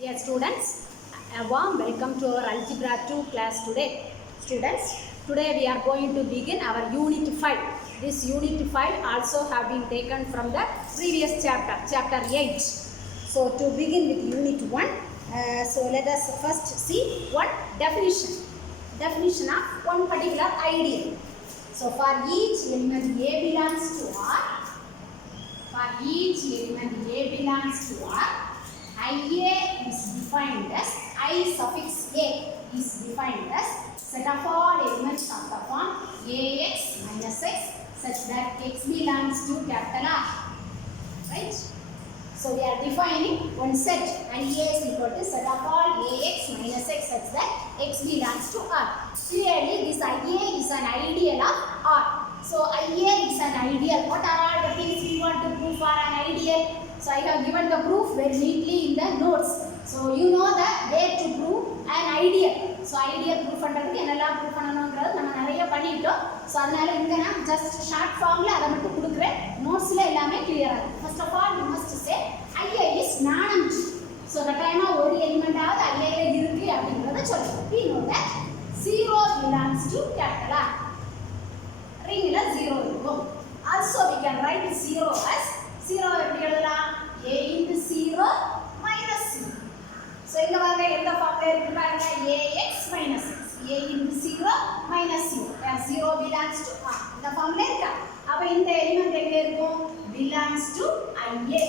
Dear students, a warm welcome to our Algebra 2 class today. Students, today we are going to begin our Unit 5. This Unit 5 also have been taken from the previous chapter, Chapter 8. So to begin with Unit 1, so let us first see one definition. Definition of one particular idea. So for each element A belongs to R, for each element A belongs to R, IA is defined as I suffix A is defined as set of all elements of the form AX minus X such that X belongs to capital R. Right? So we are defining one set IA is equal to set of all AX minus X such that X belongs to R. Clearly this IA is an ideal of R. So IA is an ideal. What are all the things we want to prove for an ideal? So I have given the proof very neatly in the notes. So you know the way to prove an ideal. So ideal proof பண்றதுக்கு என்னெல்லாம் proof பண்ணனும்ங்கறது நம்ம நிறைய பண்ணிட்டோம். So அதனால இங்க நான் just short formல அத மட்டும் கொடுக்கிறேன். நோட்ஸ்ல எல்லாமே clear ஆகும். First of all you must say IA is non-empty. So கட்டாயமா ஒரு எலிமெண்ட் ஆவது IA ல இருக்கு அப்படிங்கறத சொல்றோம். We know that 0 belongs to capital R. ringல 0 இருக்கும். Also we can write 0 as 0 எப்படி எழுதலாம்? A into 0 minus 0. So இங்க வாங்க எந்த ஃபார்ம்ல இருக்கு பாருங்க AX minus X. A into 0 minus 0. where 0 belongs to R. இந்த ஃபார்ம்ல இருக்கா? அப்ப இந்த எலிமெண்ட் எங்க இருக்கும்? belongs to IA.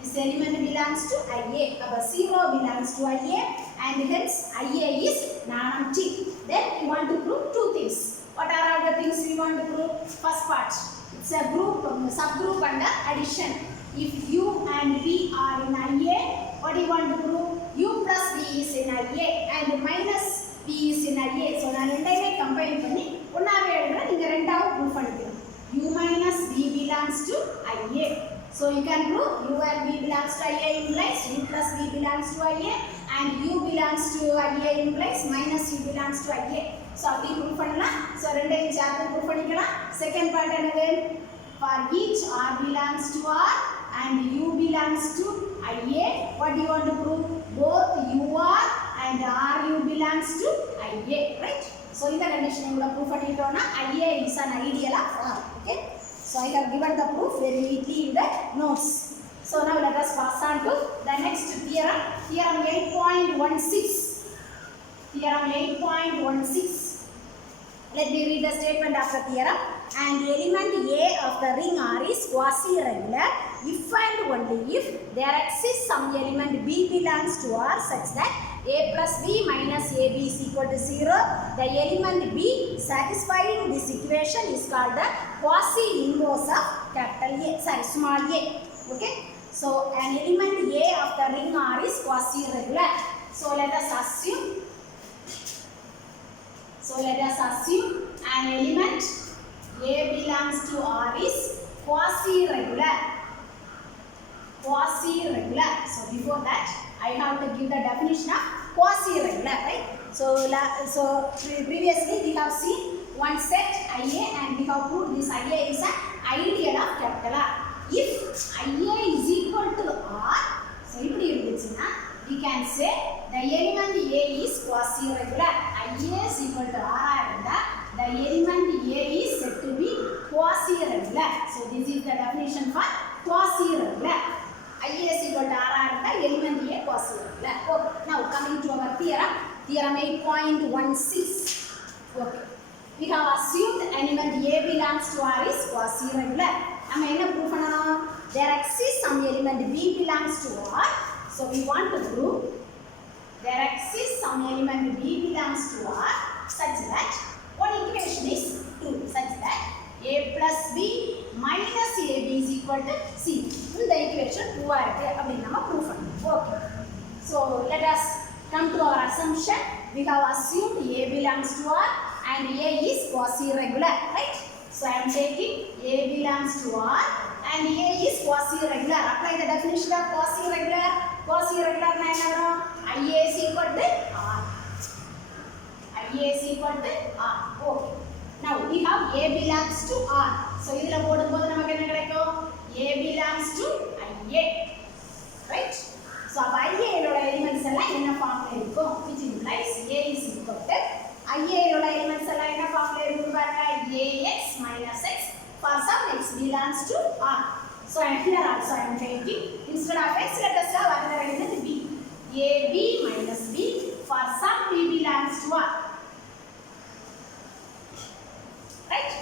This element belongs to IA. அப்ப 0 belongs to IA and hence IA is non-empty. Then we want to prove two things. What are all the things we want to prove? First part. It's a group, subgroup under addition. If U and V are in IA, what do you want to prove? U plus V is in IA and minus V is in IA. So, நான் ரெண்டையுமே combine பண்ணி ஒண்ணாவே எழுதுறேன். நீங்க ரெண்டாவது prove பண்ணிக்கணும். U minus V belongs to IA. So, you can prove U and V belongs to IA implies U plus V belongs to IA and U belongs to IA implies minus U belongs to IA. So, அப்படி prove பண்ணலாம். So, ரெண்டையும் சேர்த்து prove பண்ணிக்கலாம். Second part என்னது? For each R belongs to R and U belongs to IA, what do you want to prove? Both UR and RU belongs to IA, right? So, in the condition you prove பண்ணிட்டோம்னா IA is an ideal of R, okay? So, I have given the proof very neatly in the notes. So, now let us pass on to the next theorem, theorem 8.16. Theorem 8.16. Let me read the statement of the theorem. And element A of the ring R is quasi-regular if and only if there exists some element B belongs to R such that A plus B minus AB is equal to 0. The element B satisfying this equation is called the quasi-inverse of capital A, sorry, small a. Okay. So, an element A of the ring R is quasi-regular. So, let us assume an element A belongs to R is quasi-regular. Quasi-regular. So before that, I have to give the definition of quasi-regular, right? So previously we have seen one set IA and we have proved this IA is an ideal of capital R. If IA is equal to R, so இப்படி இருந்துச்சுன்னா we can say the element A is quasi-regular. IA is equal to R இருந்தா the element A is said to be quasi-regular. So this is the definition for quasi-regular. IA is equal to R இருந்தா element A quasi-regular. Okay. Now coming to our theorem, theorem 8.16. Okay. We have assumed element A belongs to R is quasi-regular. நம்ம என்ன prove பண்ணனும்? There exists some element B belongs to R. So we want to prove there exists some element B belongs to R such that one equation is 2 such that A plus B minus AB is equal to C. இந்த equation 2 ஆ இருக்கு அப்படி நம்ம prove பண்ணணும். Okay. So let us come to our assumption. We have assumed A belongs to R and A is quasi-regular, right? So I am taking A belongs to R and A is quasi-regular. Apply the definition of quasi-regular. Quasi-regular na enna varum? IA is equal to R. IA is equal to R. Okay. Now we have A belongs to R. So idhula போடும்போது நமக்கு என்ன கிடைக்கும்? A belongs to IA. Right? So அப்ப IA ஓட element instead of x, let us have another element b. AB minus b for some b belongs to R. Right?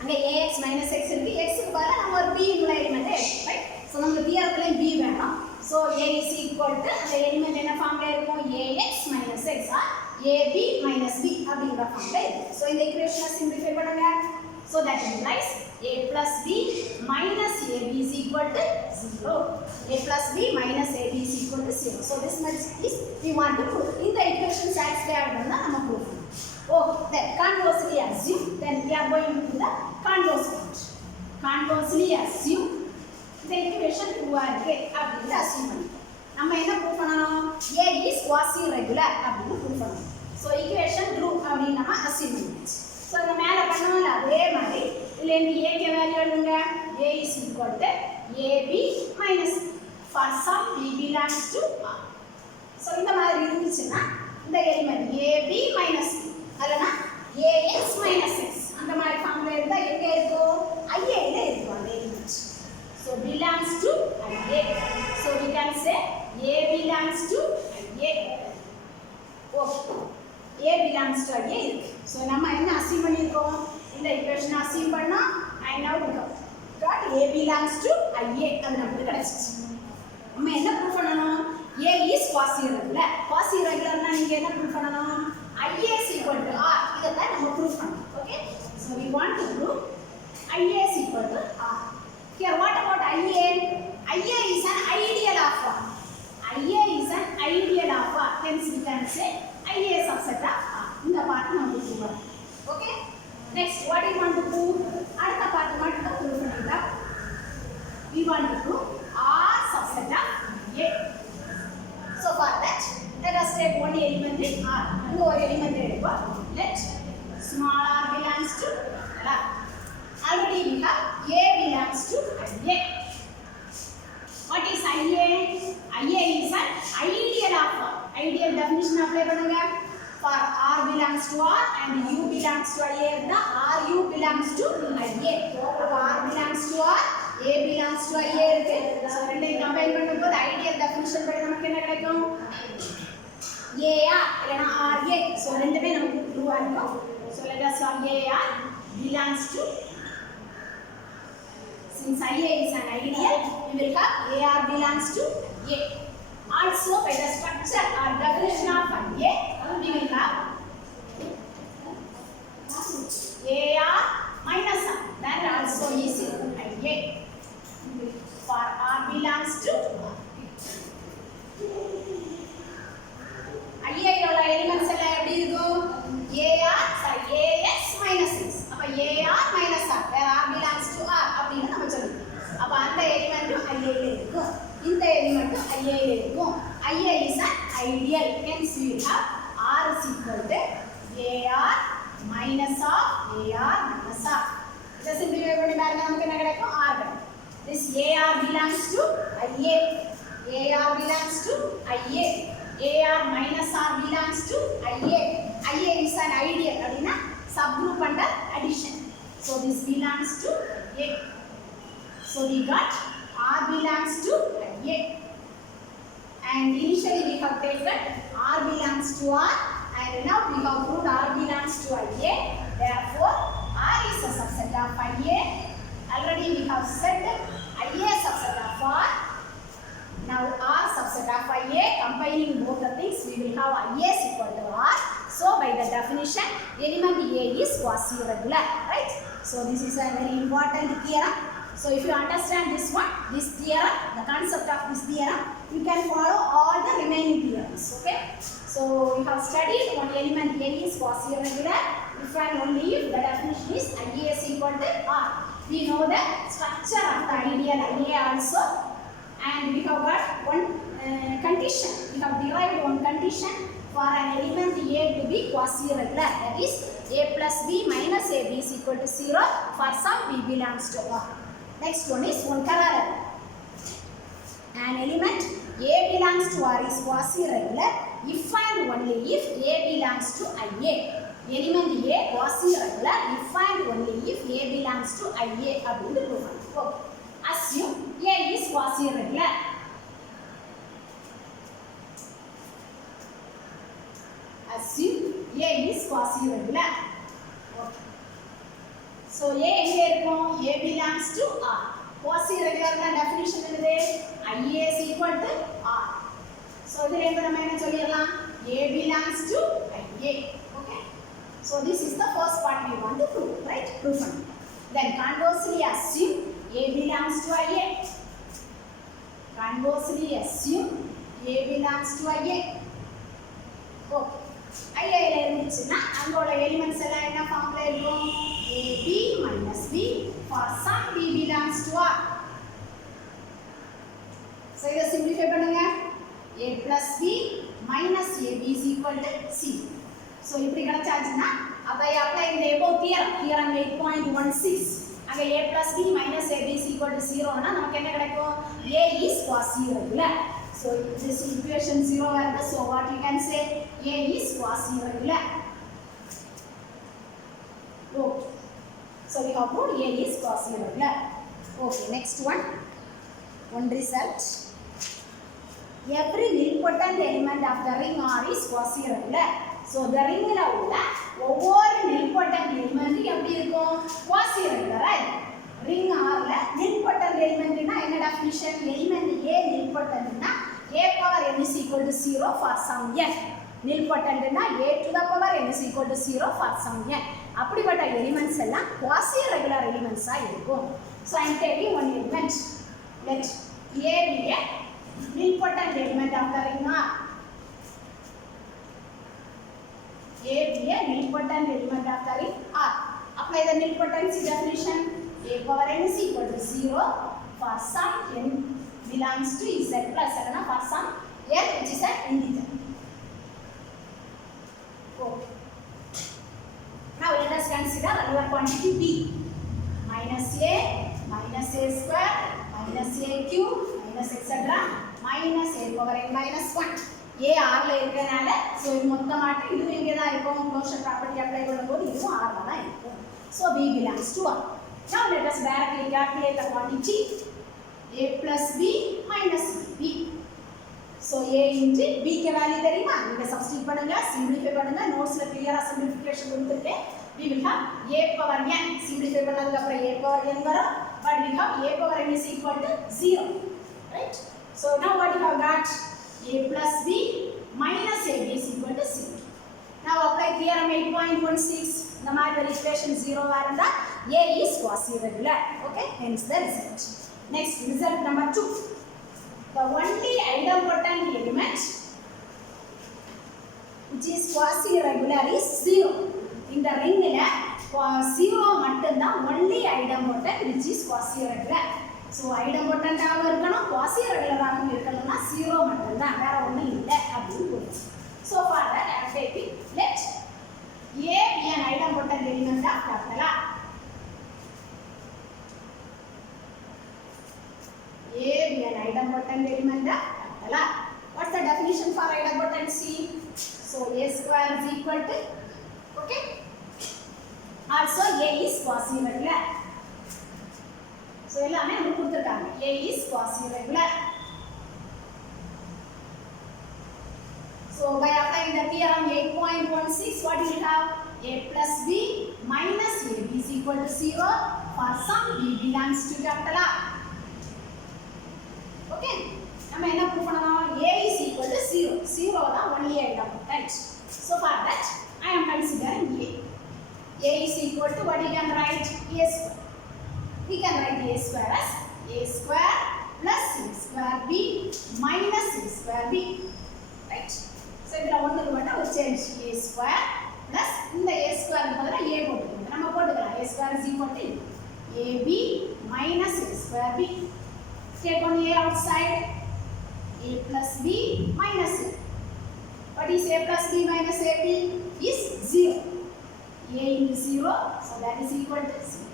அங்கே ax minus x இருக்கு. x க்கு பதிலா நம்ம ஒரு b உள்ள எலிமெண்ட் எடுப்போம். Right? So நமக்கு தியரத்துல b வேணும். So a is equal to அந்த எலிமெண்ட் என்ன ஃபார்ம்ல இருக்கும்? ax minus x or ab minus b அப்படிங்கற ஃபார்ம்ல இருக்கு. So இந்த ஈக்குவேஷனை சிம்பிளிஃபை பண்ணுங்க. So that implies a plus b minus ab is equal to 0. A plus b minus ab is equal to 0. So this much is we want to prove. In the equation satisfy ஆகணும்னா நம்ம prove பண்ணணும். Oh, then conversely assume. Then we are going to the converse part. Conversely assume the equation true ஆயிருக்கு அப்படின்னு assume பண்ணிட்டோம். நம்ம என்ன prove பண்ணணும்? A is quasi regular அப்படின்னு prove பண்ணணும். So equation true அப்படின்னு நம்ம assume பண்ணியாச்சு. So இந்த மேல பண்ணோம்ல அதே மாதிரி இதுல இந்த a க்கு வேல்யூ எடுங்க. A is equal to ab minus for some b belongs to R. So இந்த மாதிரி இருந்துச்சுன்னா இந்த எலிமெண்ட் ab minus அல்லனா ax minus x அந்த மாதிரி ஃபார்ம்ல இருந்தா எங்க இருக்கும்? ia ல இருக்கும் அந்த element. So belongs to ia. So we can say a belongs to ia. Okay. A belongs to A இருக்கு. So நம்ம என்ன அசீவ் பண்ணிருக்கோம்? இந்த ஈக்குவேஷனை அசீவ் பண்ணா I now got A belongs to IA அது நமக்கு கிடைச்சிச்சு. நம்ம என்ன ப்ரூவ் பண்ணனும்? A is quasi regular. Quasi regularனா நீங்க என்ன ப்ரூவ் பண்ணனும்? IA is equal to R. இத தான் நம்ம ப்ரூவ் பண்ணனும். Okay? So we want to prove IA is equal to R. Here what about IA? IA is an ideal of R. IA is an ideal of R. Hence we can say IA subset of R. இந்த பார்ட் நம்ம prove பண்ணலாம். Okay? Next what do you want to prove? அடுத்த பார்ட் மட்டும் prove பண்ணிட்டா. We want to prove R subset of A. So for that let us take one element in R. இங்க ஒரு element எடுப்போம். Let small r belongs to R. Already we have A belongs to A. What is IA? IA is an ideal of R. Ideal definition apply பண்ணுங்க. For R belongs to R and U belongs to IA இருந்தா RU belongs to IA. அப்ப R belongs to R, A belongs to IA இருக்கு. So ரெண்டையும் கம்பைன் பண்ணும்போது ideal definition படி நமக்கு என்ன கிடைக்கும்? AR இல்லனா RA. So ரெண்டுமே நமக்கு ட்ரூவா இருக்கும். So let us have AR belongs to, since IA is an ideal, we will have AR belongs to A. Also by the structure or definition of IA, we will have AR minus R. That also is IA. For R belongs to IA யோட எலிமெண்ட்ஸ் எல்லாம் எப்படி இருக்கும்? AR AX minus X. அப்ப AR minus R where R belongs to R அப்படின்னு நம்ம சொல்லுவோம். அப்ப அந்த எலிமெண்ட்டும் IA ல இருக்கும். இந்த எலிமெண்ட்டும் IA ல இருக்கும். IA is an ideal. Hence we have R is equal to AR minus of AR minus R. இதை சிம்பிளிஃபை பண்ணி பாருங்க நமக்கு என்ன கிடைக்கும்? R கிடைக்கும். This AR belongs to IA. AR belongs to IA. AR minus R belongs to IA. IA is an ideal அப்படினா subgroup under addition. So this belongs to A. So we got R belongs to IA. And initially we have taken R belongs to R and now we have proved R belongs to IA. Therefore R is a subset of IA. Already we have said IA subset of R. Now R subset of IA, combining both the things, we will have IA is equal to R. So by the definition, element A is quasi-regular, right? So this is a very important theorem. So if you understand this one, this theorem, the concept of this theorem, you can follow all the remaining theorems, okay? So we have studied one element A is quasi-regular if and only if the definition is IA is equal to R. We know the structure of the ideal IA also. And we have got one condition. We have derived one condition for an element A to be quasi-regular. That is A plus B minus AB is equal to 0 for some B belongs to R. Next one is one corollary. An element A belongs to R is quasi-regular if and only if A belongs to IA. Element A quasi-regular if and only if A belongs to IA. Okay. Assume A is quasi-regular. quasi-regular. Okay. So A எங்க இருக்கும்? A belongs to R. Quasi-regular definition என்னது? IA is equal to R. So இதில இருந்து நம்ம என்ன சொல்லிரலாம்? A belongs to IA. Okay. So this is the first part we want to prove, right? Proof. Then conversely assume A belongs to IA. Conversely assume A belongs to IA. Okay. IA ல இருந்துச்சுன்னா அங்கோட எலிமெண்ட்ஸ் எல்லாம் என்ன ஃபார்ம்ல இருக்கும்? AB minus B for some B belongs to R. So இதை simplify பண்ணுங்க. A plus B minus AB is equal to C. So இப்படி கிடைச்சாச்சுன்னா அப்ப apply இந்த above theorem 8.16 அங்க A plus B minus AB is equal to 0 னா நமக்கு என்ன கிடைக்கும்? A is quasi-regular. So this equation 0 வருது. So what we can say? A is quasi-regular. Okay. So we have proved A is quasi-regular. Okay, next one. One result. Every nilpotent element of the ring R is quasi-regular. So the ring la உள்ள ஒவ்வொரு nilpotent element எப்படி இருக்கும்? Quasi-regular. Ring R ல nilpotent element னா என்ன definition? Element A nilpotent னா A power n is equal to 0 for some n. Nilpotent னா A to the power n is equal to 0 for some n. அப்படிப்பட்ட எலிமெண்ட்ஸ் எல்லாம் quasi regular elements ஆ இருக்கும். So I am taking one element. Let A be a nilpotent element of the ring R. A be a nilpotent element of the ring R. Apply the nilpotency definition. A power n is equal to 0 for some n belongs to Z plus n for some n which is an integer. Okay. Now let us consider another quantity B. Minus A square, minus A cube, minus etc. minus A power n minus 1. A R ல இருக்கனால so இது மொத்தமாட்டு இது எங்க தான் இருக்கும்? Closure property apply பண்ணும்போது இதுவும் R ல தான் இருக்கும். So B belongs to R. Now let us directly calculate the quantity A plus B minus B. So A into B के value தெரியுமா? நீங்க substitute பண்ணுங்க, simplify பண்ணுங்க. நோட்ஸ்ல கிளியரா simplification கொடுத்திருக்கேன். We will have A power n. Simplify பண்ணதுக்கு அப்புறம் A power n வரும். But we have A power n is equal to 0. Right? So now what you have got? A plus B minus AB is equal to 0. Now apply theorem 8.16. இந்த மாதிரி equation 0 வா இருந்தா A is quasi-regular. Okay? Hence the result. Next result number 2. The only idempotent element which is quasi-regular is 0. In the ring ல 0 மட்டும் தான் only idempotent which is quasi-regular. So idempotent ஆக இருக்கணும், quasi-regular ஆக இருக்கணும்னா 0 மட்டும் தான், வேற ஒண்ணும் இல்ல அப்படினு போடுச்சு. So for that I am taking let A be an idempotent element of capital R. A be an idempotent element of capital R. What's the definition for idempotency? So A square is equal to, okay? Also A is quasi-regular. So எல்லாமே நமக்கு கொடுத்திருக்காங்க. A is quasi-regular. So by applying the theorem 8.16, what do we have? A plus B minus AB is equal to 0 for some B belongs to capital R. Okay? நம்ம என்ன prove பண்ணணும்? A is equal to 0. 0 தான் only idempotent. So for that, I am considering A. A is equal to what you can write? A square. We can write A square as A square plus A square B minus A square B. Right? So இதுல ஒண்ணுக்கு மட்டும் ஒரு change. A square plus இந்த A square பதிலா A போட்டுக்கோங்க. நம்ம போட்டுக்கலாம். A square is equal to AB minus A square B. Take on A outside. A plus B minus A. What is A plus B minus AB? Is 0. A into 0, so that is equal to 0.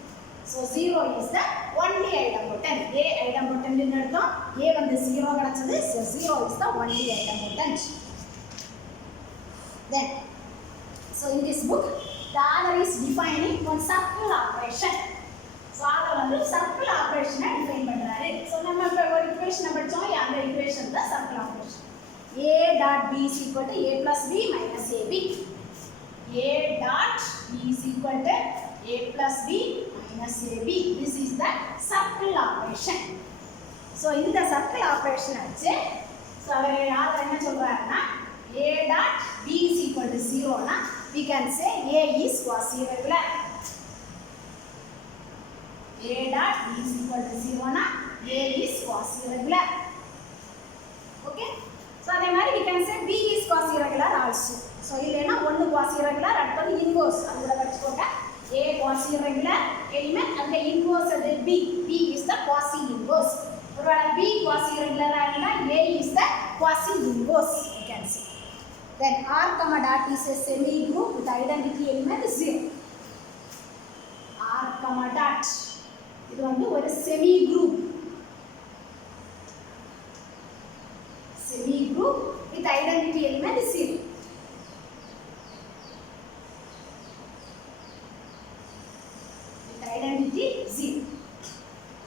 So 0 is the only idempotent. A idempotent in அர்த்தம். A வந்து 0 கிடைச்சது. So 0 is the only idempotent. Then, so in this book, the author is defining one circle operation. So author வந்து circle operation define பண்றாரு. So நம்ம இப்ப ஒரு equation படிச்சோம். அந்த equation தான் circle operation. A dot B is equal to A plus B minus AB. A dot B is equal to A plus B minus AB. This is the circle operation. So in the circle operation ஆச்சு. So அவர் யார் என்ன சொல்றாருன்னா A dot B is equal to 0 னா we can say A is quasi regular. A dot B is equal to 0 na A is quasi regular. Okay. So அதே மாதிரி we can say B is quasi regular also. So இல்லனா ஒன்னு quasi regular அடுத்தது inverse அது கூட வச்சுக்கோங்க. A quasi regular element and the inverse அது B. B is the quasi inverse. ஒருவேளை B quasi regular ஆனா A is the quasi inverse you can say. Then R comma dot is a semi group with identity element 0. R comma dot இது வந்து ஒரு semi group with identity element 0. With identity 0.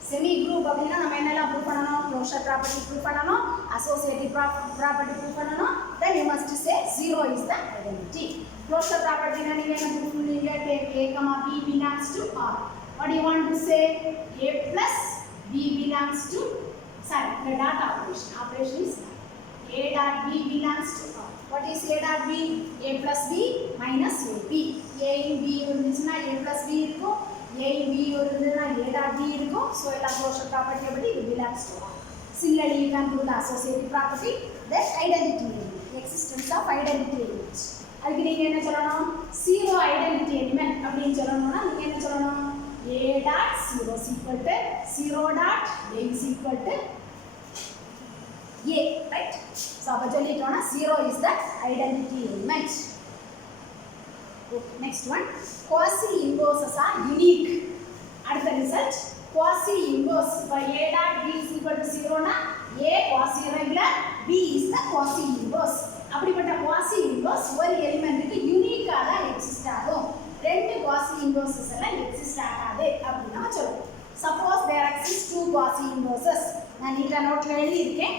Semi group அப்படினா நம்ம என்னெல்லாம் prove பண்ணனும்? Closure property prove பண்ணனும், associative property prove பண்ணனும். then you must say 0 is the identity. Closure ப்ராப்பர்ட்டினா நீங்க என்ன ப்ரூவ் பண்ணுவீங்க? take A, B belongs to R. What do you want to say? A plus B belongs to, sorry, the dot operation is A dot B belongs to R. What is A dot B? A plus B minus AB. A in B இருந்துச்சுனா A plus B இருக்கும், A in B இருந்துச்சுனா A dot B இருக்கும். So எல்லா closure property அப்படி it belongs to R. Similarly, you can do the associative property, the identity element, existence of identity element. அதுக்கு நீங்க என்ன சொல்லணும்? zero identity element அப்படினு சொல்லணும்னா நீங்க என்ன சொல்லணும்? A dot 0 is equal to 0 dot A is equal to A, right? So அப்ப சொல்லிட்டோம்னா 0 is the identity element. Okay, next one, quasi inverses are unique. அடுத்த result, quasi inverse. For A dot B is equal to 0 na A quasi regular, B is the quasi inverse. அப்படிப்பட்ட quasi inverse ஒரு எலிமெண்ட்க்கு யூனிக்கா தான் எக்ஸிஸ்ட் ஆகும். ரெண்டு quasi inverses எல்லாம் எக்ஸிஸ்ட் ஆகாது அப்படி நம்ம சொல்றோம். Suppose there exist two quasi inverses. நான் நீங்க நோட்ல எழுதி இருக்கேன்.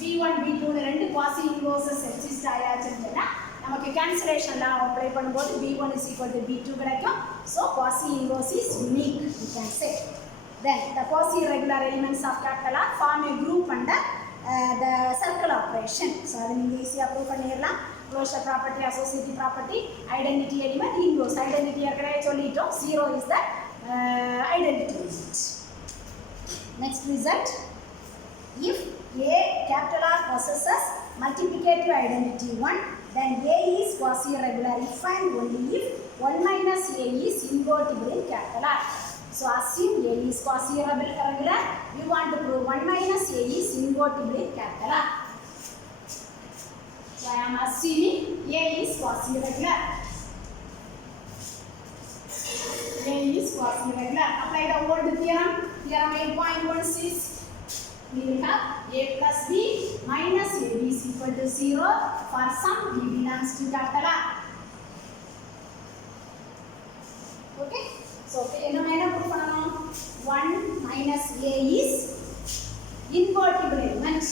B1 B2 னு ரெண்டு quasi inverses எக்ஸிஸ்ட் ஆயாச்சுன்னா நமக்கு cancellation law அப்ளை பண்ணும்போது B1 is equal to B2 கிடைக்கும். So quasi inverse is unique you can say. Then the quasi regular elements of capital R form a group under the circle operation. So அது நீங்க ஈஸியா ப்ரூவ் பண்ணிரலாம். Closure property, associative property, identity element, inverse. Identity ஏற்கனவே சொல்லிட்டோம். 0 is the identity element. Next result, if A capital R possesses multiplicative identity 1, then A is quasi regular if and only if 1 minus A is invertible in capital R. So assume A is quasi regular, you want to prove 1 minus A is invertible in capital R. So I am assuming A is quasi regular. A is quasi regular. Apply the old theorem. Theorem 8.16. We will have A plus B minus AB is equal to 0 for some B belongs to capital R. Okay. So என்ன proof பண்ணனும்? 1 minus A is invertible element.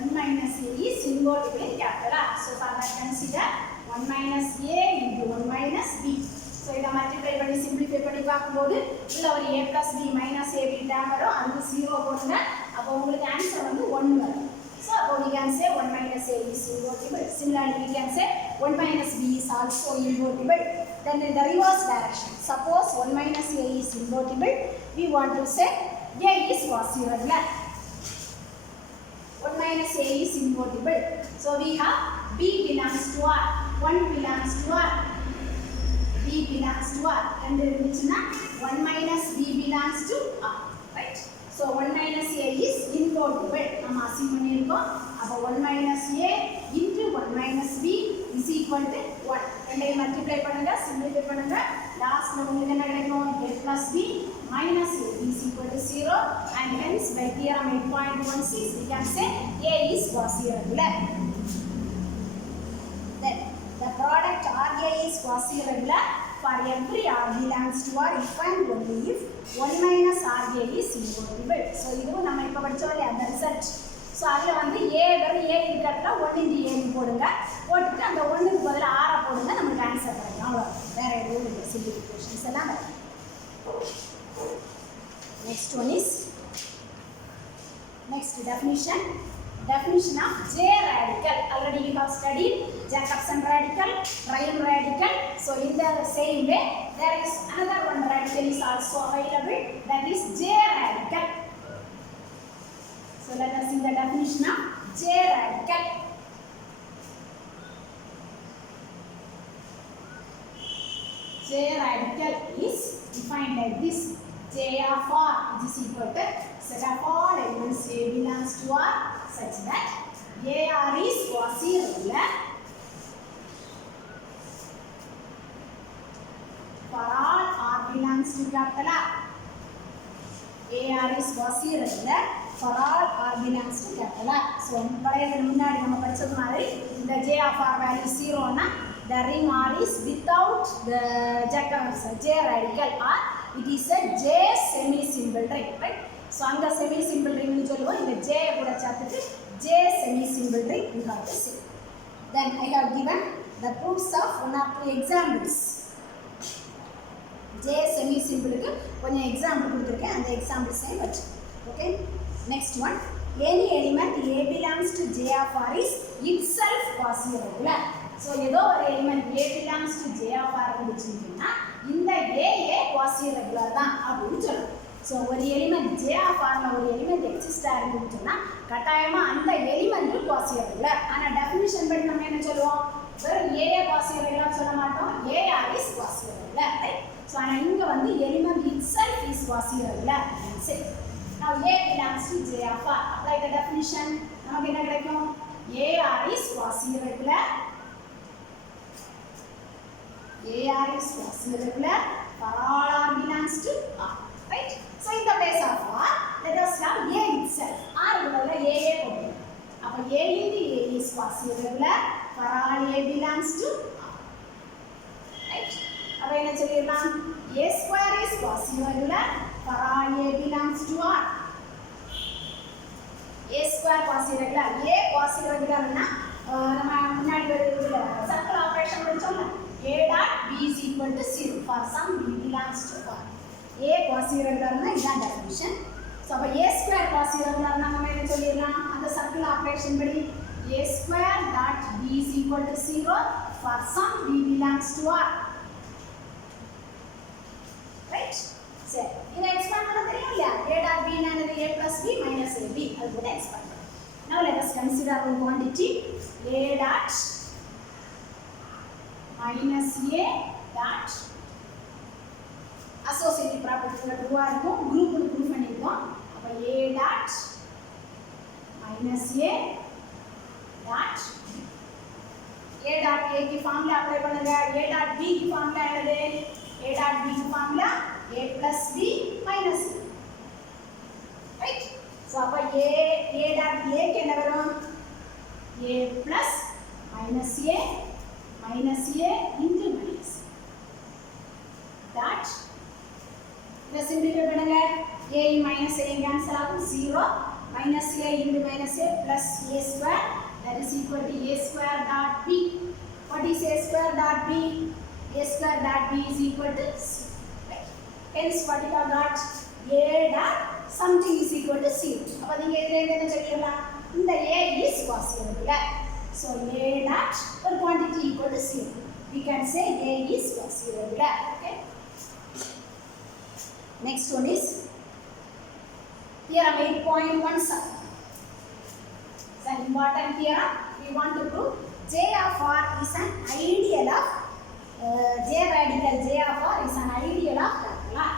1 minus A is invertible in capital R. So for that consider 1 minus A into 1 minus B. So இத மல்டிப்ளை பண்ணி சிம்பிளிஃபை பண்ணி பாக்கும்போது உள்ள ஒரு A plus B minus AB term வரும். அதுக்கு 0 போடுங்க. அப்ப உங்களுக்கு ஆன்சர் வந்து 1 வரும். So we can say 1 minus A is invertible. Similarly we can say 1 minus B is also invertible. Then in the reverse direction, suppose 1 minus A is invertible, we want to say A is quasi regular. 1 minus A is invertible. So we have B belongs to R, 1 belongs to R, B belongs to R, and then 1 minus B belongs to R, right? So 1 minus A is invertible. நம்ம அசீவ் பண்ணிருக்கோம். அப்ப 1 minus A into 1 minus B is equal to 1. ரெண்டையும் மல்டிப்ளை பண்ணுங்க, simplify பண்ணுங்க. லாஸ்ட்ல உங்களுக்கு என்ன கிடைக்கும்? A plus B minus A is equal to 0, and hence by theorem 8.16 we can say A is quasi regular. Then the product RA is quasi regular for every R belongs to R if and only if 1 minus RA is invertible. So இதுவும் நம்ம இப்ப படிச்சோம்ல அந்த result. So அதில் வந்து ஏ வெறும் ஏ இருக்கிறதுல 1 into ஏன்னு போடுங்க, போட்டுட்டு அந்த 1க்கு பதிலாக 6 போடுங்க, நமக்கு ஆன்சர் கிடைக்கும். அவ்வளோ வேறு எதுவும் இல்லை. சிம்பிளிஃபிகேஷன்ஸ் எல்லாம் next one is next definition of J radical. Already you have studied Jacobson radical, Ryan radical. So in the same way there is another one radical is also available, that is J radical. So let us see the definition of J radical. J radical is defined like this: J of R which is equal to set of all elements A belongs to R such that AR is quasi-regular for all R belongs to capital R. AR is quasi-regular for all R belongs to capital R. So முன்னாடி நம்ம படிச்சது மாதிரி இந்த J of R value 0 னா the ring R is without the J radical or it is a J semi-simple ring, right? So அங்க semi-simple ring னு சொல்லுவோம். இந்த J கூட சேர்த்துட்டு J semi-simple ring we have to say. Then I have given the proofs of one or two examples. J semi-simple க்கு கொஞ்சம் எக்ஸாம்பிள் கொடுத்திருக்கேன், அந்த எக்ஸாம்பிள்ஸை வச்சு. Okay, next one, any element A belongs to J of R is itself quasi-regular. So ஏதோ ஒரு element A belongs to J of R இருந்துச்சுன்னா இந்த A quasi-regular தான் அப்படின்னு சொல்லணும். ஸோ ஒரு எலிமெண்ட் J of R ஒரு எலிமெண்ட் எக்ஸிஸ்டாக இருந்துச்சுன்னா கட்டாயமாக அந்த எலிமெண்ட் quasi-regular. ஆனால் டெஃபினிஷன் படி நம்ம என்ன சொல்லுவோம், வெறும் A quasi-regular சொல்ல மாட்டோம், AR is quasi-regular, right? So ஆனால் இங்கே வந்து எலிமெண்ட் itself is quasi-regular. சரி, now A belongs to J of R. Apply the definition. நமக்கு என்ன கிடைக்கும்? AR is quasi-regular. AR is quasi-regular for all R belongs to R, right? So in the place of R, let us have A itself. R பதிலா A போடுவோம். அப்ப A into A is quasi-regular for all A belongs to R, right? அப்ப என்ன சொல்லிடலாம்? A square is quasi-regular for all A belongs to R. A square quasi-regular. A quasi-regular னா நம்ம முன்னாடி வருதுல சர்க்கிள் ஆபரேஷன் படிச்சோம்ல, A dot B is equal to 0 for some B belongs to R. A quasi-regular னா இதான் definition. So அப்ப A square quasi-regular னா நம்ம என்ன சொல்லிடலாம், அந்த சர்க்கிள் ஆபரேஷன் படி A square dot B is equal to 0 for some B belongs to R, right? சரி, இத எக்ஸ்பாண்ட் பண்ண தெரியும் இல்லையா? A dot B னா என்னது? A plus B minus AB. அது கூட எக்ஸ்பாண்ட் பண்ணலாம். Now let us consider one quantity A dot minus A dot associative property ட்ரூவா இருக்கும், குரூப்னு ப்ரூவ் பண்ணிருக்கோம். அப்ப A dot minus A dot A dot A க்கு ஃபார்முலா அப்ளை பண்ணுங்க. A dot B க்கு ஃபார்முலா என்னது? A dot B க்கு formula A plus B minus A, right? So அப்ப A dot A க்கு என்ன வரும்? A plus minus A minus A into minus dot. இதை சிம்பிளிஃபை பண்ணுங்க. A minus A cancel ஆகும், 0 minus A into minus A plus A square, that is equal to A square dot B. What is A square dot B? A square dot B is equal to 0, right? Hence what you have got? A dot something is equal to 0. அப்ப நீங்க இதுல என்ன சொல்லிடலாம்? இந்த A is quasi-regular. So A dot or quantity equal to 0. We can say A is quasi-regular. Okay. Next one is theorem 8.17. It's an important theorem. We want to prove J of R is an ideal of J radical J of R is an ideal of capital R.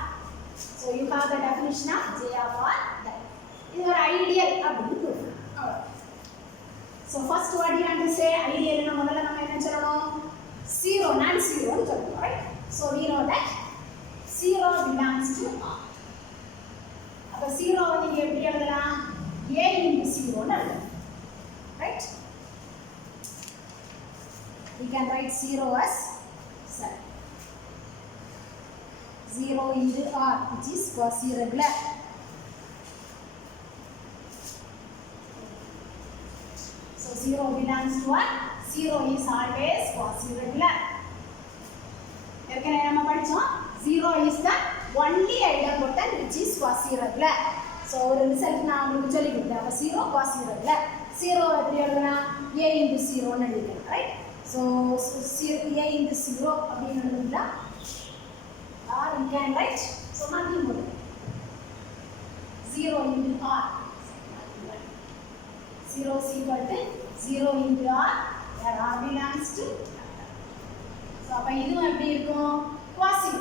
So you have the definition of J of R. This is an ideal அப்படின்னு prove. So first what you want to say, ideal னா முதல்ல நம்ம என்ன சொல்லணும்? 0 non zero னு சொல்லணும், right? So we know that 0 belongs to R. அப்ப 0 வந்து இங்க எப்படி எழுதலாம்? A into 0 னு எழுதலாம், right? We can write 0 as 0 into R, which is quasi-regular. 0 belongs to what? 0 is always quasi-regular. ஏற்கனவே நம்ம படிச்சோம் 0 is the only idempotent which is quasi-regular. So ஒரு ரிசல்ட் நான் உங்களுக்கு சொல்லி கொடுத்தேன். அப்ப 0 quasi-regular. 0 எப்படி எழுதலாம்? a into 0 ன்னு எழுதிக்கலாம், right? So a into 0 அப்படின்னு எழுதலாம். Or you can write so nothing more. 0 into r. 0 is equal to 0 into r, where r belongs to. So அப்ப இதுவும் எப்படி இருக்கும்? quasi.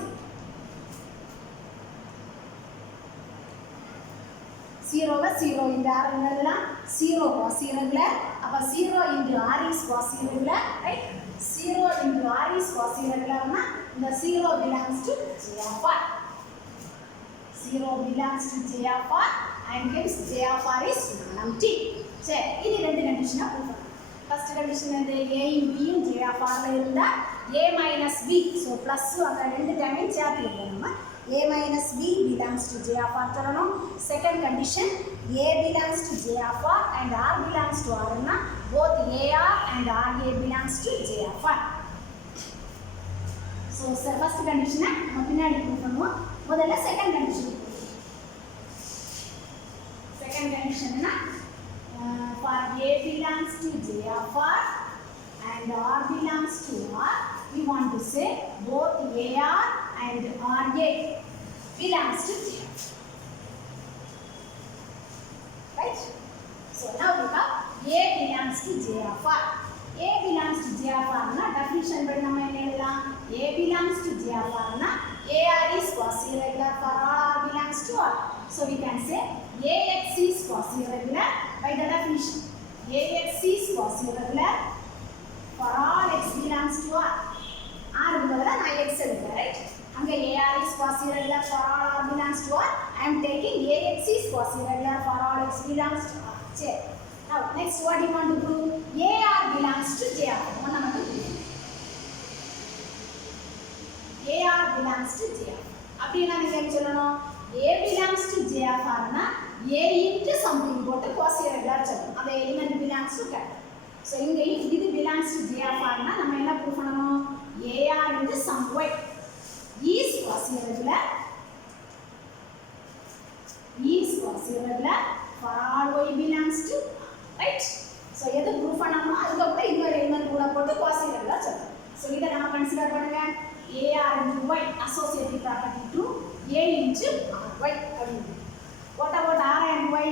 0 வை 0 into r எழுதலாம். 0 quasi-regular. அப்ப 0 into r is quasi-regular, right? 0 into r is quasi-regular னா இந்த 0 belongs to j of r. 0 belongs to j of r and hence j of r is non-empty. சரி, இனி ரெண்டு கண்டிஷனை ப்ரூவ் பண்ணலாம். ஃபர்ஸ்ட் கண்டிஷன் வந்து a யும் b யும் j of r ல இருந்தா a minus b, so plus அந்த ரெண்டு டேர்மையும் சேர்த்து எழுதணும் நம்ம. a minus b belongs to j of r சொல்லணும். Second condition a belongs to j of r and r belongs to r னா both ar and ra belongs to j of r. So first கண்டிஷனை நம்ம பின்னாடி prove பண்ணுவோம். முதல்ல second condition. Second கண்டிஷன்னா for a belongs to j of r and r belongs to r, we want to say both ar and ra belongs to j of r, right? So now we have a belongs to j of r. a belongs to j of r na definition படி நம்ம என்ன எழுதலாம்? a belongs to j of r na ar is quasi-regular for all r belongs to r. So we can say ax is quasi-regular by the definition. ax is quasi-regular for all x belongs to r. r க்கு பதிலா நான் x எழுதுறேன், right? அங்க ar is quasi-regular for all r belongs to r. I am taking ax is quasi-regular for all x belongs to r. சரி. Now next what you want to prove? ar belongs to j of r. ஒண்ணா மட்டும் prove. ar belongs to j of r. அப்படினா நீங்க என்ன சொல்லணும்? a belongs to j of r னா a into something போட்டு quasi-regular சொல்லணும். அந்த element belongs to cat. So இங்க இது belongs to j of r னா நம்ம என்ன ப்ரூவ் பண்ணனும்? ar into some y is quasi-regular for all y belongs to, right? So எது ப்ரூவ் பண்ணனுமோ அதுக்கு அப்புறம் இன்னொரு எலிமெண்ட் கூட போட்டு quasi-regular சொல்லணும். So இத நம்ம கன்சிடர் பண்ணுங்க. ar into y associative property to a into ry அப்படினு. What about r and y?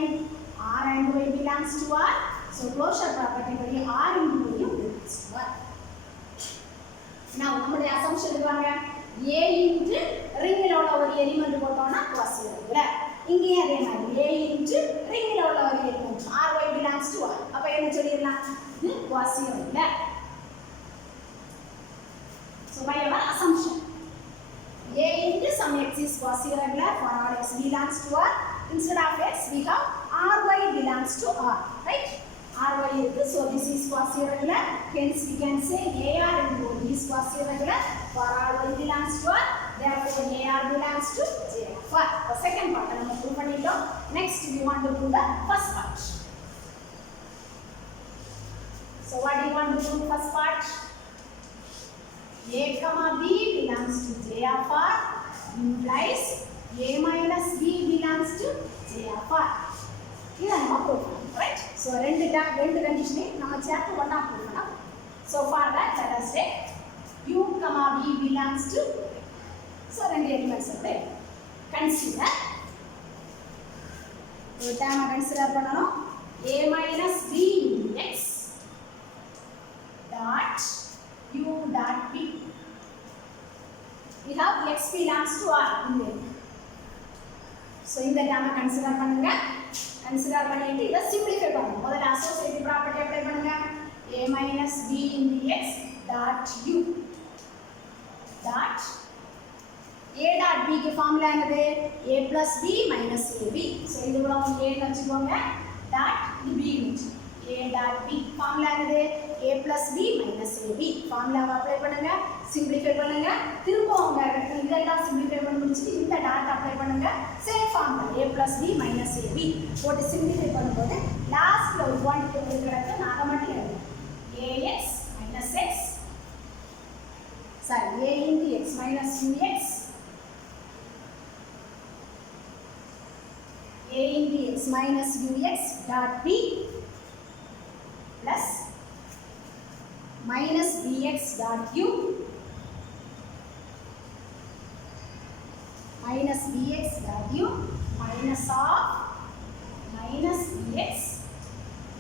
r and y belongs to r. So closure property படி r into y belongs to r. Now நம்மளுடைய assumption எடுவாங்க. a into ringல உள்ள ஒரு எலிமெண்ட் போட்டோம்னா quasi-regular. இங்கே அதே மாதிரி a into ringல உள்ள ஒரு element ry belongs to r. அப்ப என்ன சொல்லிரலாம்? இது quasi-regular. So by our assumption a into some x is quasi-regular for all x belongs to r. Instead of x we have ry belongs to r, right? ry irukku, so this is quasi-regular, hence we can say ar into y is quasi-regular for all y belongs to r, therefore ar belongs to j of r. The second part நம்ம prove பண்ணிட்டோம். Next we want to prove the first part. So what do you want to prove first part? a comma b belongs to j of r implies a minus b belongs to j of r. இத நம்ம ப்ரூவ் பண்ணணும், right? So ரெண்டு கண்டிஷனை நம்ம சேர்த்து ஒண்ணா ப்ரூவ் பண்ணலாம். So for that let us say u comma b belongs to, so ரெண்டு எலிமெண்ட்ஸ் வந்து கன்சிடர் ஒரு டேர்மை கன்சிடர் பண்ணனும். a minus b into x dot u dot b. We have x belongs to r in there. So இந்த டேர்மை கன்சிடர் பண்ணுங்க. கன்சிடர் பண்ணிட்டு இத சிம்பிளிஃபை பண்ணுங்க. முதல்ல அசோசியேட்டிவ் ப்ராப்பர்ட்டி அப்ளை பண்ணுங்க. a minus b into x dot u dot a dot b க்கு ஃபார்முலா என்னது? a plus b minus ab. So இது கூட a ன்னு வெச்சுக்கோங்க. டாட் இது b ன்னு. a dot b ஃபார்முலா என்னது? a plus b minus ab. ஃபார்முலாவை அப்ளை பண்ணுங்க, சிம்பிளிஃபை பண்ணுங்க. திரும்ப உங்க இதெல்லாம் சிம்பிளிஃபை பண்ணி முடிச்சிட்டு இந்த டாட் அப்ளை பண்ணுங்க. Same form a plus b minus ab போட்டு சிம்பிளிஃபை பண்ணும்போது லாஸ்ட்ல ஒரு குவாண்டிட்டி வந்து கிடக்கு நான் அதை மட்டும் எழுதுறேன் ax minus x sorry a into x minus ux a into x minus ux dot b plus minus bx dot u minus bx dot u minus of minus bx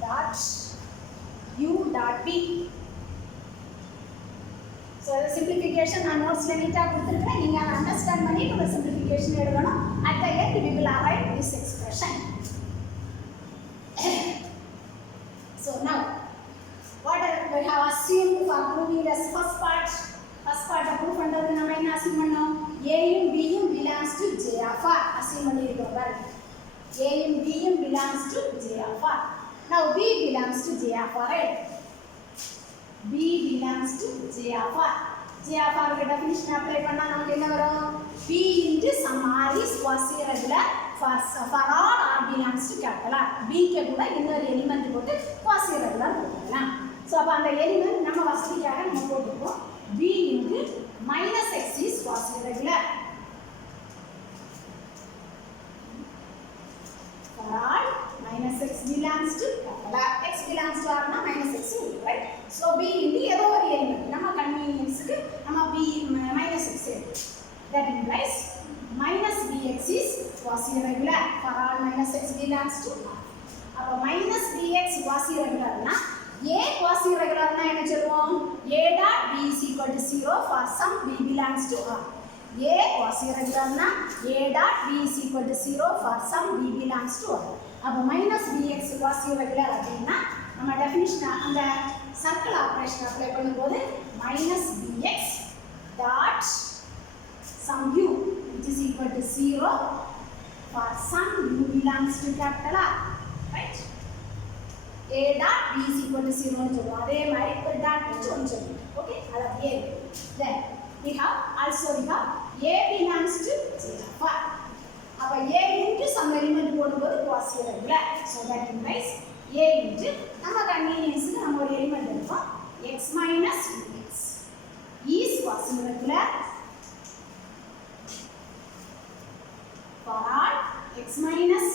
dot u dot b. So the simplification நான் நோட்ஸ்ல நீட்டா கொடுத்திருக்கேன் நீங்க அதை அண்டர்ஸ்டாண்ட் பண்ணி நம்ம simplification எழுதணும். At the end we will arrive this expression. So now what we have assumed for proving this first part proof பண்றது நம்ம என்ன assume பண்ணோம் a யும் b யும் belongs to j of r assume பண்ணிருக்கோம் பாருங்க a யும் b யும் belongs to j of r. Now b belongs to j of r right? b belongs to j of r. j of r க்கு definition apply பண்ணா நமக்கு என்ன வரும் b into some r is quasi regular for all r belongs to capital R. b க்கு கூட இன்னொரு எலிமெண்ட் போட்டு quasi regular போடலாம். சோ அப்ப அந்த எலிமெண்ட் நம்ம வசதிக்காக நம்ம போட்டுப்போம் b into minus x is quasi regular for all minus x belongs to capital R. X belongs to R na minus x right? So b into ஏதோ ஒரு எலிமெண்ட் நம்ம கன்வீனியன்ஸ் க்கு நம்ம b minus x that implies minus bx is quasi regular for all minus x belongs to R. அப்ப minus bx quasi regular na a quasi regular na என்ன சொல்லுவோம் a dot b is equal to 0 for some b belongs to R. a quasi regular na a dot b is equal to 0 for some b belongs to R. அப்ப minus bx quasi regular அப்படினா நம்ம டெஃபினிஷன் அந்த circle operation apply பண்ணும்போது minus bx dot some u which is equal to 0 for some u belongs to capital R right? a dot b is equal to 0 னு சொல்லுவோம் அதே மாதிரி ஒரு டாட் வச்சு ஒன்னு சொல்லுவோம் ஓகே அது அப்படியே then we have a belongs to j of r. அப்ப a into some element போடும்போது quasi regular so that implies a into நம்ம கன்வீனியன்ஸ்க்கு நம்ம ஒரு எலிமெண்ட் எடுப்போம் x minus ux is quasi regular for all x minus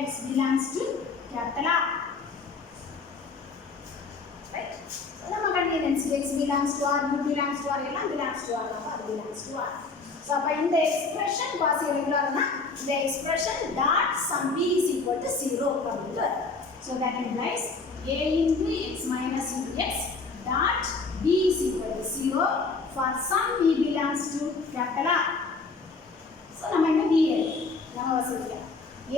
ux belongs to capital R right? So நம்ம convenience x belongs to R u belongs to R எல்லாம் belongs to R அப்ப அது belongs to R. So அப்ப இந்த expression quasi regular னா இந்த expression dot sum b is equal to 0 அப்படினு வரும். So that implies a into x minus ux dot b is equal to 0 for some b belongs to capital R. So நம்ம என்ன b நம்ம வசதிக்கலாம்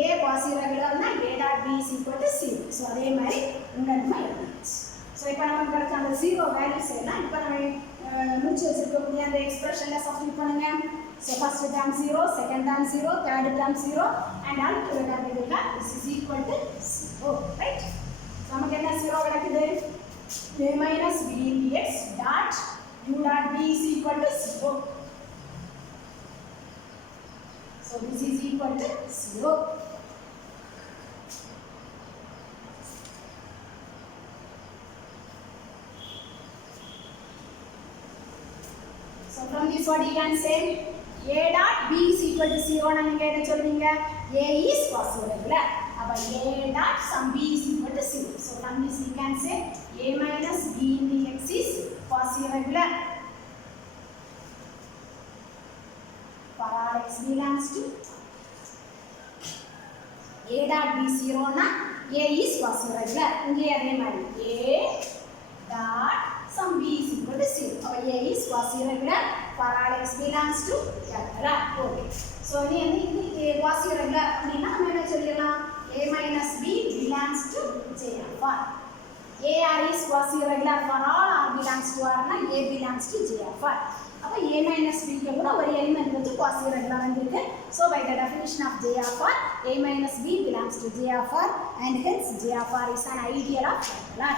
a quasi regular னா a dot b is equal to 0. So அதே மாதிரி இங்க நம்ம எழுதியாச்சு. So இப்போ நமக்கு கிடைச்ச அந்த 0 வேல்யூஸ் எல்லாம் இப்போ நம்ம முடிச்சு வச்சிருக்கக்கூடிய அந்த எக்ஸ்பிரஷன்ல சப்ஸ்டிட்யூட் பண்ணுங்க. So first term 0, second term 0, third term 0 and all together இதுல this is equal to 0 right? So நமக்கு என்ன 0 கிடைக்குது a minus b dx dot u dot b is equal to 0. So this is equal to 0. So from this what you can say a dot b is equal to 0 னா நீங்க என்ன சொல்வீங்க a is quasi regular அப்ப a dot some b is equal to 0. So from this you can say a minus b into x is quasi regular for all x belongs to a dot b 0 னா a is quasi regular இங்கே அதே மாதிரி a dot some b is equal to 0 அப்ப a is quasi regular for all x belongs to capital R. Okay. So இது quasi regular அப்படினா நம்ம என்ன சொல்லிடலாம் a minus b belongs to j of r. a is quasi regular for all r belongs to r னா a belongs to j of r. அப்ப a minus b க்கு கூட ஒரு எலிமெண்ட் வந்து quasi regular வந்திருக்கு. So by the definition of j of r a minus b belongs to j of r and hence j of r is an ideal of capital R.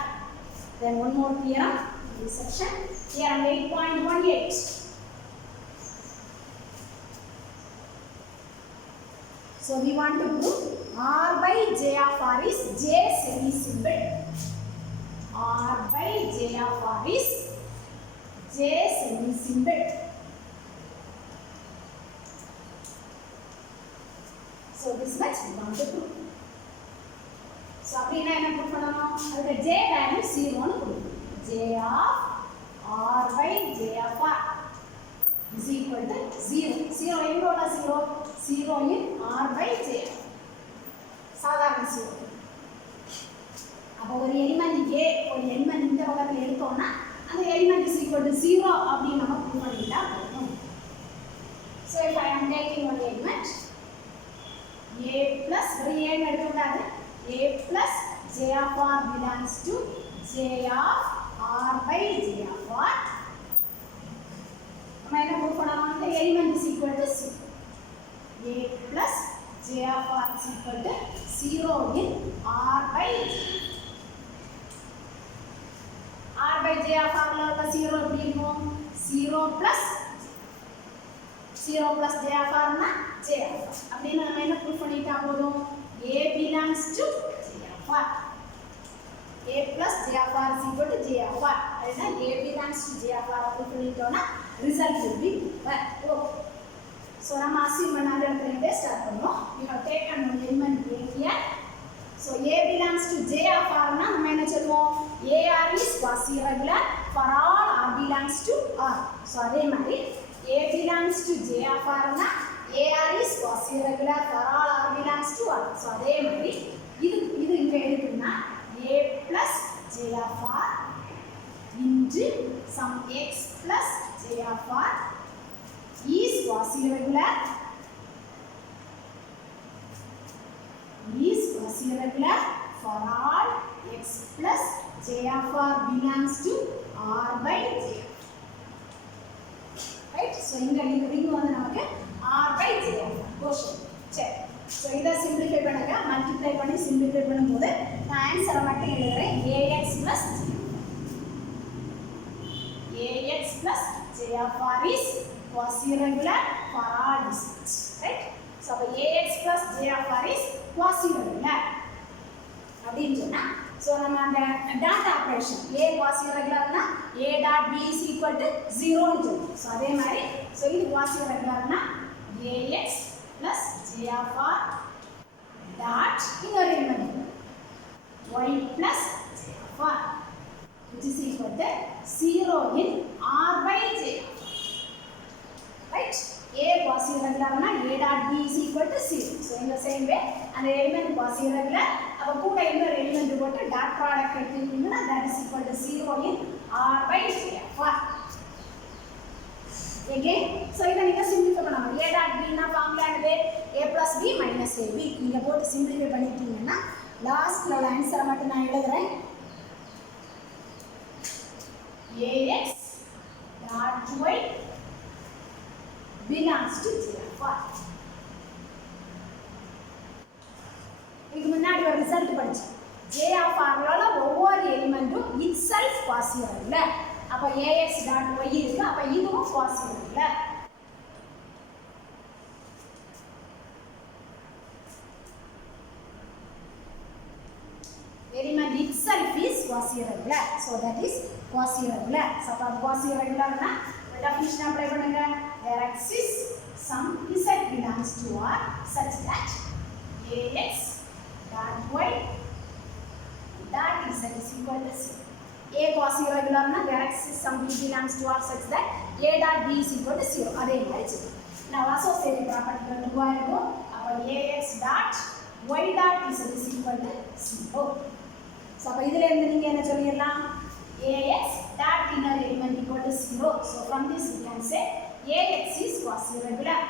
Then one more theorem in this section, theorem 8.18. So we want to prove R by J of R is J semi-simple. R by J of R is J semi-simple. So this much we want to prove. So அப்படினா என்ன prove பண்ணனும்? அதுக்கு J value 0 னு கொடுக்கணும். J of R by J of R is equal to 0. 0 எங்க உள்ள 0? 0 in R by J. சாதாரண 0. அப்போ ஒரு எலிமெண்ட் A ஒரு எலிமெண்ட் இந்த பக்கத்துல எடுத்தோம்னா அந்த எலிமெண்ட் is equal to 0 அப்படி நம்ம prove பண்ணிட்டா போதும். So if I am taking one element A plus ஒரு A ன்னு எடுத்துட்டாங்க A plus J of R belongs to J of R by J of R. நம்ம என்ன prove பண்ணலாம்? அந்த element is equal to 0. A plus J of R is equal to 0 in R by J. R by J of R ல இருக்க 0 எப்படி இருக்கும்? 0 plus J of R னா J of R. அப்படினா நம்ம என்ன prove பண்ணிட்டா போதும்? A belongs to J of R. A plus J of R is equal to J of R. அப்படினா A belongs to J of R prove பண்ணிட்டோம்னா result will be okay. So நம்ம assume பண்ணாத இடத்துல ஸ்டார்ட் பண்ணுவோம். We have taken one element A here. So A belongs to J of R னா நம்ம என்ன சொல்லுவோம்? AR is quasi-regular for all R belongs to R. So அதே மாதிரி A belongs to J of R னா AR is quasi-regular for all R belongs to R. So அதே மாதிரி இது இங்க எடுத்துனா A plus J of R into some X plus J of R is quasi-regular for all X plus J of R belongs to R by J. Right? So இங்க வந்து நமக்கு R by J question. சரி. So இத simplify பண்ணுங்க. multiply பண்ணி simplify பண்ணும்போது நான் ஆன்சரை மட்டும் எழுதுறேன். AX plus J of R is quasi-regular for all distances. Right? So AX plus J of R is quasi-regular. அப்படின்னு சொன்னா so நம்ம அந்த டாட் ஆபரேஷன் A quasi-regularனா A dot B is equal to 0 னு சொல்றோம். So அதே மாதிரி so இது quasi-regularனா AX plus J of R dot இன்னொரு element Y plus J of R which is equal to 0 in R by J. Right? A quasi-regularனா A dot B is equal to 0. So in the same way அந்த element quasi-regular அப்ப கூட இன்னொரு எலிமெண்ட் போட்டு dot product எடுத்துக்கிட்டீங்கன்னா that is equal to 0 in R by J of R. Okay? So இத நீங்க சிம்பிளிஃபை பண்ணலாம். A dot B னா ஃபார்முலா என்னது? A plus B minus AB. நீங்க போட்டு சிம்பிளிஃபை பண்ணிட்டீங்கன்னா லாஸ்ட்ல உள்ள ஆன்சரை மட்டும் நான் எழுதுறேன். AX dot Y belongs to J of R. இதுக்கு முன்னாடி ஒரு ரிசல்ட் படிச்சோம். J of R ல ஒவ்வொரு எலிமெண்டும் itself quasi-regular. அப்ப AX dot Y இருக்கு. அப்ப இதுவும் quasi-regular. Element itself is quasi-regular. So that is quasi-regular. So அப்ப quasi-regular னா definition apply பண்ணுங்க. There exists some Z belongs to R such that AX dot Y dot Z is equal to 0. A quasi-regular na there exists some B belongs to R such that A dot B is equal to 0. அதே மாதிரி now associative property கொண்டு வருவோம். அப்ப AX dot Y dot Z is equal to 0. So அப்ப இதில இருந்து நீங்க என்ன சொல்லிரலாம்? AX dot inner element equal to 0. So from this we can say AX is quasi-regular.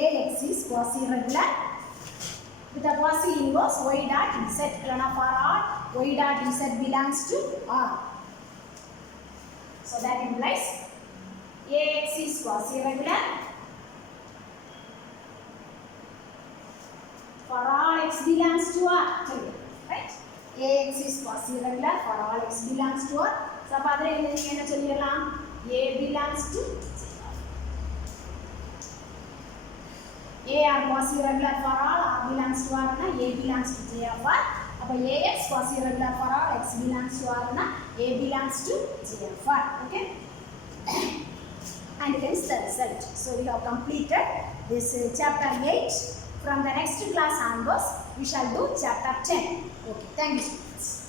AX is quasi-regular with a quasi-inverse Y dot Z. For all Y dot Z belongs to R. So that implies AX is quasi-regular for all X belongs to R. Right? AX is quasi-regular for all X belongs to R. So, அப்ப அதிலே என்ன சொல்லிரலாம்? A belongs to J of R. A are quasi-regular for all, R belongs to R, A belongs to J of R. Ax quasi-regular for all, X belongs to R, A belongs to J of R. Okay. And hence the result. So we have completed this chapter 8. From the next class onwards, we shall do chapter 10. Okay. Thank you, students.